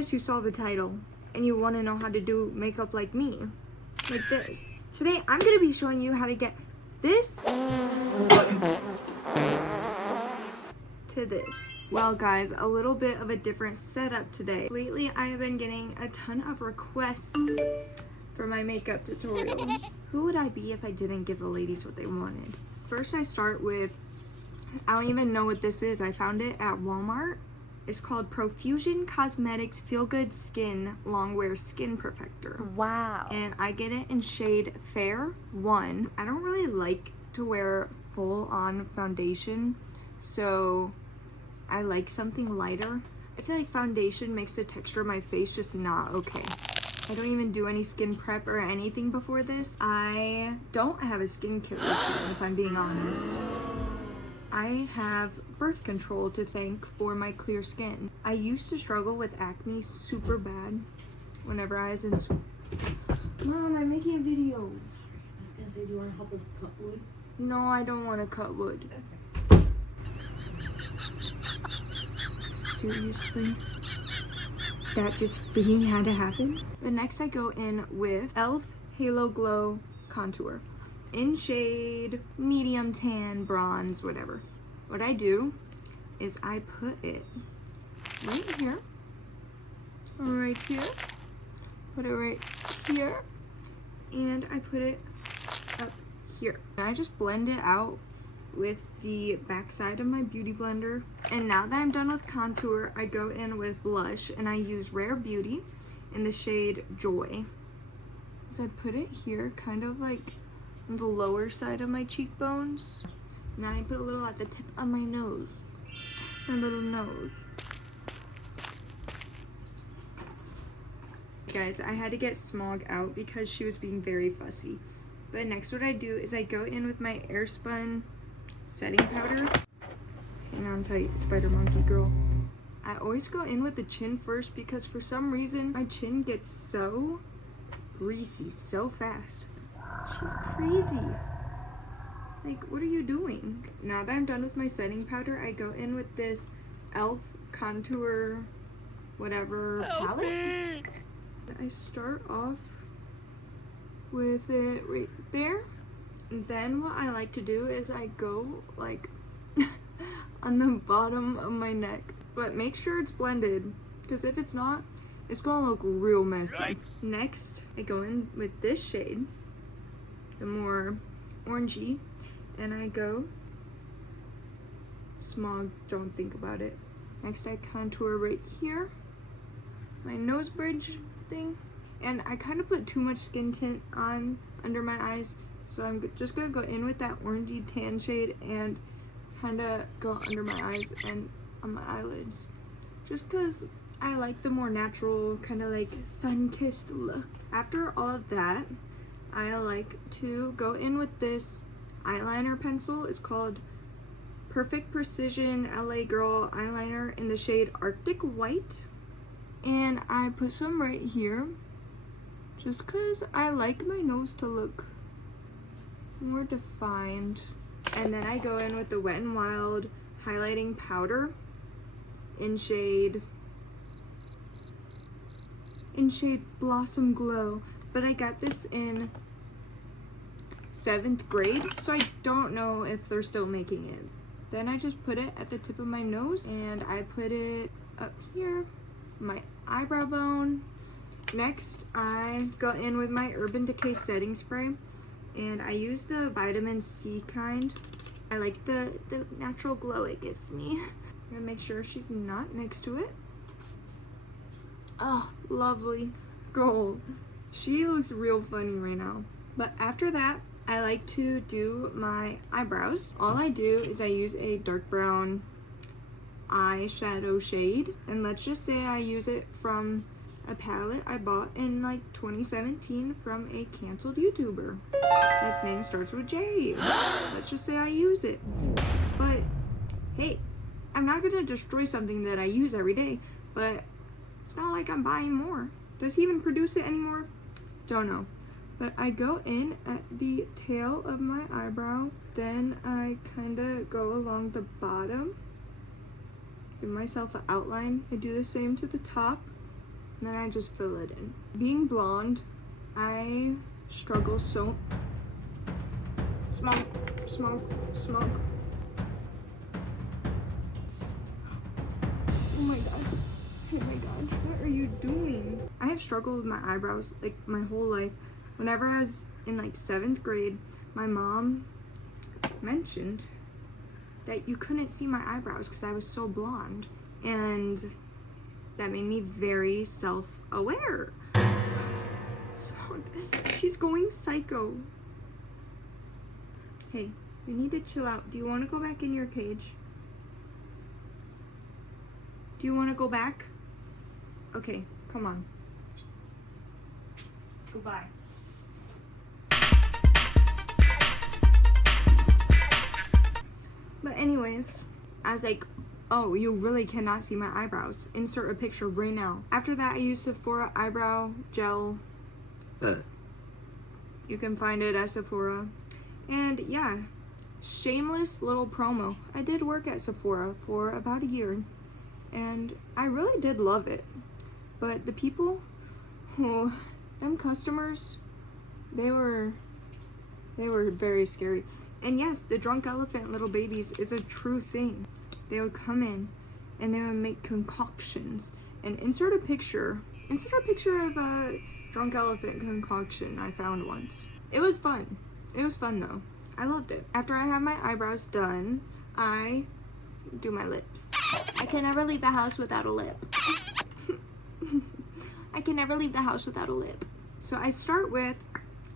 guess you saw the title and you want to know how to do makeup like me, like this. Today I'm going to be showing you how to get this to this. Well guys, a little bit of a different setup today. Lately I have been getting a ton of requests for my makeup tutorial. Who would I be if I didn't give the ladies what they wanted? First I start with, I don't even know what this is. I found it at Walmart. It's called Profusion Cosmetics Feel Good Skin Longwear Skin Perfector. Wow. And I get it in shade Fair 1. I don't really like to wear full on foundation, so I like something lighter. I feel like foundation makes the texture of my face just not okay. I don't even do any skin prep or anything before this. I don't have a skincare routine, if I'm being honest. I have birth control to thank for my clear skin. I used to struggle with acne super bad whenever I was in school. Mom, I'm making videos. I was gonna say, do you want to help us cut wood? No, I don't want to cut wood. Okay. Seriously? That just freaking had to happen? The next I go in with e.l.f. Halo Glow Contour in shade medium tan, bronze, whatever. What I do is I put it right here, put it right here, and I put it up here. And I just blend it out with the back side of my beauty blender. And now that I'm done with contour, I go in with blush, and I use Rare Beauty in the shade Joy. So I put it here, kind of like on the lower side of my cheekbones. And then I put a little at the tip of my nose, my little nose. Guys, I had to get Smog out because she was being very fussy. But next what I do is I go in with my Airspun setting powder. Hang on tight, spider monkey girl. I always go in with the chin first because for some reason my chin gets so greasy so fast. She's crazy. Like, what are you doing? Now that I'm done with my setting powder, I go in with this e.l.f. contour whatever palette. I start off with it right there. And then what I like to do is I go like on the bottom of my neck. But make sure it's blended, because if it's not, it's gonna look real messy. Yikes. Next, I go in with this shade, the more orangey, and I go Smog, don't think about it. Next I contour right here, my nose bridge thing, and I kind of put too much skin tint on under my eyes, so I'm just gonna go in with that orangey tan shade and kind of go under my eyes and on my eyelids, just because I like the more natural kind of like sun-kissed look. After all of that, I like to go in with this eyeliner pencil. It's called Perfect Precision LA Girl eyeliner in the shade Arctic White, and I put some right here just because I like my nose to look more defined. And then I go in with the Wet n Wild highlighting powder in shade Blossom Glow, but I got this in 7th grade, so I don't know if they're still making it. Then I just put it at the tip of my nose, and I put it up here, my eyebrow bone. Next, I go in with my Urban Decay setting spray, and I use the vitamin C kind. I like the natural glow it gives me. I'm gonna make sure she's not next to it. Oh, lovely. Girl, she looks real funny right now. But after that, I like to do my eyebrows. All I do is I use a dark brown eyeshadow shade. And let's just say I use it from a palette I bought in like 2017 from a canceled YouTuber. His name starts with J. Let's just say I use it. But hey, I'm not gonna destroy something that I use every day, but it's not like I'm buying more. Does he even produce it anymore? Don't know. But I go in at the tail of my eyebrow, then I kind of go along the bottom, give myself an outline. I do the same to the top, then I just fill it in. Being blonde, I struggle so. Smoke, smoke, smoke. Oh my god. Oh my god. What are you doing? I have struggled with my eyebrows like my whole life. Whenever I was in like 7th grade, my mom mentioned that you couldn't see my eyebrows because I was so blonde. And that made me very self-aware. She's going psycho. Hey, you need to chill out. Do you want to go back in your cage? Do you want to go back? Okay, come on. Goodbye. But anyways, I was like, oh, you really cannot see my eyebrows. Insert a picture right now. After that, I used Sephora eyebrow gel. You can find it at Sephora. And yeah, shameless little promo. I did work at Sephora for about a year, and I really did love it. But the people, oh, them customers, they were very scary. And yes, the drunk elephant little babies is a true thing. They would come in and they would make concoctions and insert a picture of a drunk elephant concoction I found once. It was fun. It was fun though. I loved it. After I have my eyebrows done, I do my lips. I can never leave the house without a lip. I can never leave the house without a lip. So I start with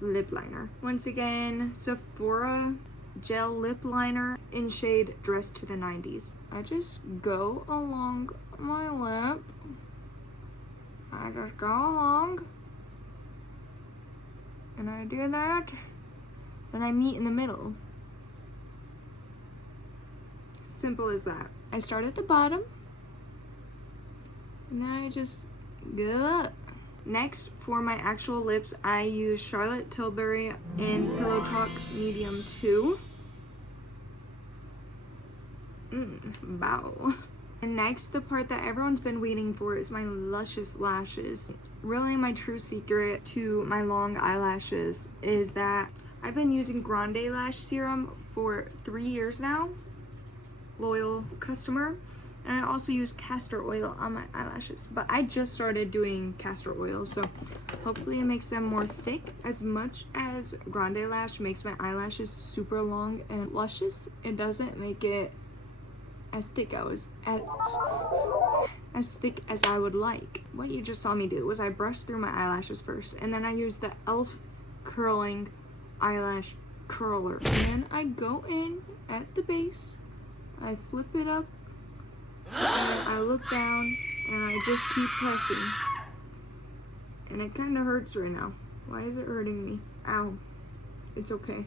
lip liner. Once again, Sephora gel lip liner in shade Dress to the 90s. I just go along my lip. I just go along. And I do that. Then I meet in the middle. Simple as that. I start at the bottom. And then I just go up. Next, for my actual lips, I use Charlotte Tilbury in Pillow Talk Medium 2. Wow. And next, the part that everyone's been waiting for is my luscious lashes. Really, my true secret to my long eyelashes is that I've been using Grande Lash Serum for 3 years now. Loyal customer. And I also use castor oil on my eyelashes. But I just started doing castor oil, so hopefully it makes them more thick. As much as Grande Lash makes my eyelashes super long and luscious, it doesn't make it as thick as thick as I would like. What you just saw me do was I brushed through my eyelashes first, and then I used the e.l.f. curling eyelash curler. And then I go in at the base, I flip it up, and then I look down, and I just keep pressing. And it kind of hurts right now. Why is it hurting me? Ow. It's okay.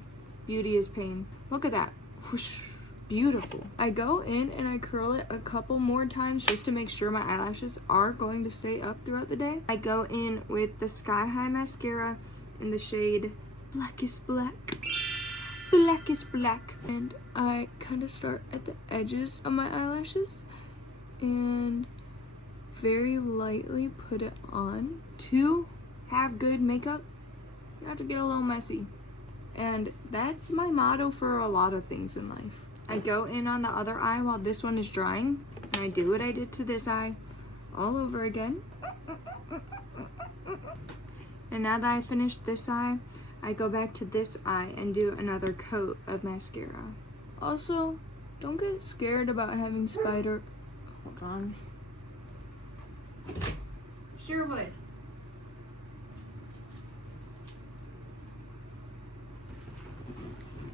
Beauty is pain. Look at that. Whoosh. Beautiful. I go in and I curl it a couple more times just to make sure my eyelashes are going to stay up throughout the day. I go in with the Sky High mascara in the shade Blackest Black. Blackest Black. And I kind of start at the edges of my eyelashes and very lightly put it on. To have good makeup, you have to get a little messy. And that's my motto for a lot of things in life. I go in on the other eye while this one is drying, and I do what I did to this eye all over again. And now that I finished this eye, I go back to this eye and do another coat of mascara. Also, don't get scared about having spider. Hold on. Sherwood.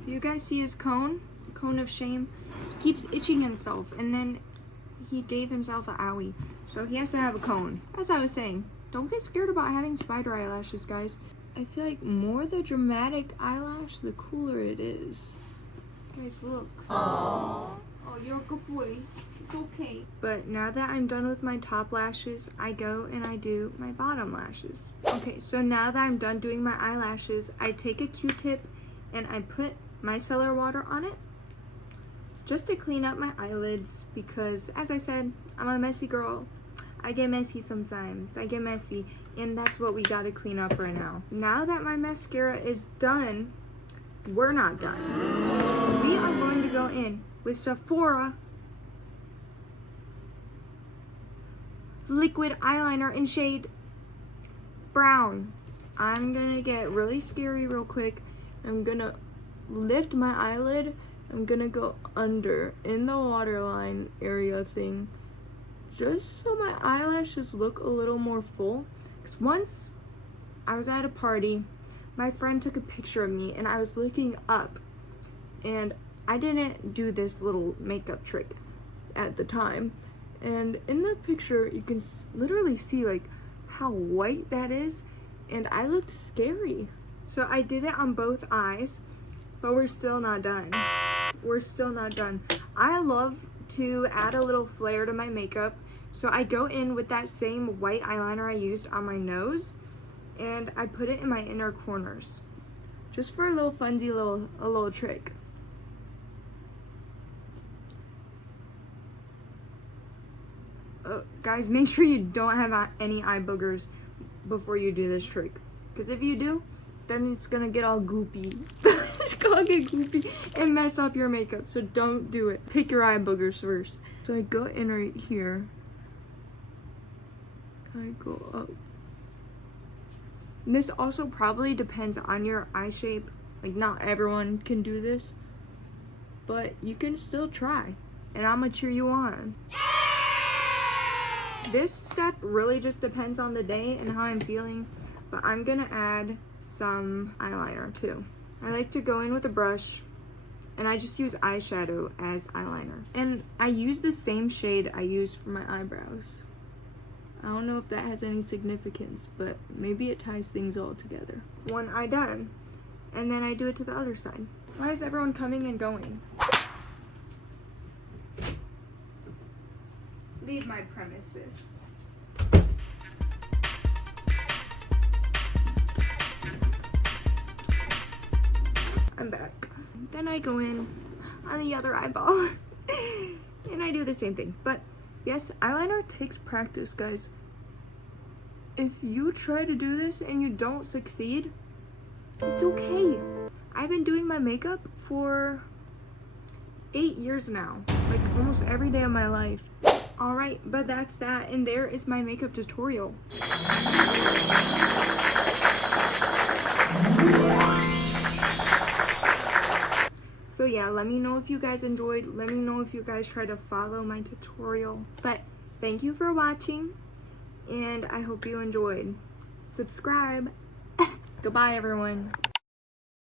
Do you guys see his cone? Cone of shame. He keeps itching himself, and then he gave himself an owie. So he has to have a cone. As I was saying, don't get scared about having spider eyelashes, guys. I feel like more the dramatic eyelash, the cooler it is. Guys, look. Oh, you're a good boy. It's okay. But now that I'm done with my top lashes, I go and I do my bottom lashes. Okay, so now that I'm done doing my eyelashes, I take a Q-tip and I put micellar water on it just to clean up my eyelids because, as I said, I'm a messy girl. I get messy sometimes. I get messy. And that's what we gotta clean up right now. Now that my mascara is done, we're not done. We are going to go in with Sephora liquid eyeliner in shade brown. I'm gonna get really scary real quick. I'm gonna lift my eyelid. I'm gonna go under in the waterline area thing, just so my eyelashes look a little more full. Because once I was at a party, my friend took a picture of me and I was looking up, and I didn't do this little makeup trick at the time. And in the picture, you can literally see like how white that is, and I looked scary. So I did it on both eyes, but we're still not done. We're still not done. I love to add a little flair to my makeup, so I go in with that same white eyeliner I used on my nose, and I put it in my inner corners, just for a little funsy little trick. Guys, make sure you don't have any eye boogers before you do this trick, because if you do, then it's gonna get all goopy. It's gonna get goopy and mess up your makeup, so don't do it. Pick your eye boogers first. So I go in right here. I go up. And this also probably depends on your eye shape. Like, not everyone can do this, but you can still try, and I'm gonna cheer you on. This step really just depends on the day and how I'm feeling, but I'm gonna add some eyeliner too. I like to go in with a brush, and I just use eyeshadow as eyeliner. And I use the same shade I use for my eyebrows. I don't know if that has any significance, but maybe it ties things all together. One eye done, and then I do it to the other side. Why is everyone coming and going? Leave my premises. I'm back. Then I go in on the other eyeball and I do the same thing. But yes, eyeliner takes practice, guys. If you try to do this and you don't succeed, it's okay. I've been doing my makeup for 8 years now, like almost every day of my life. All right, but that's that, and there is my makeup tutorial. So yeah, let me know if you guys enjoyed. Let me know if you guys try to follow my tutorial. But thank you for watching, and I hope you enjoyed. Subscribe. Goodbye, everyone.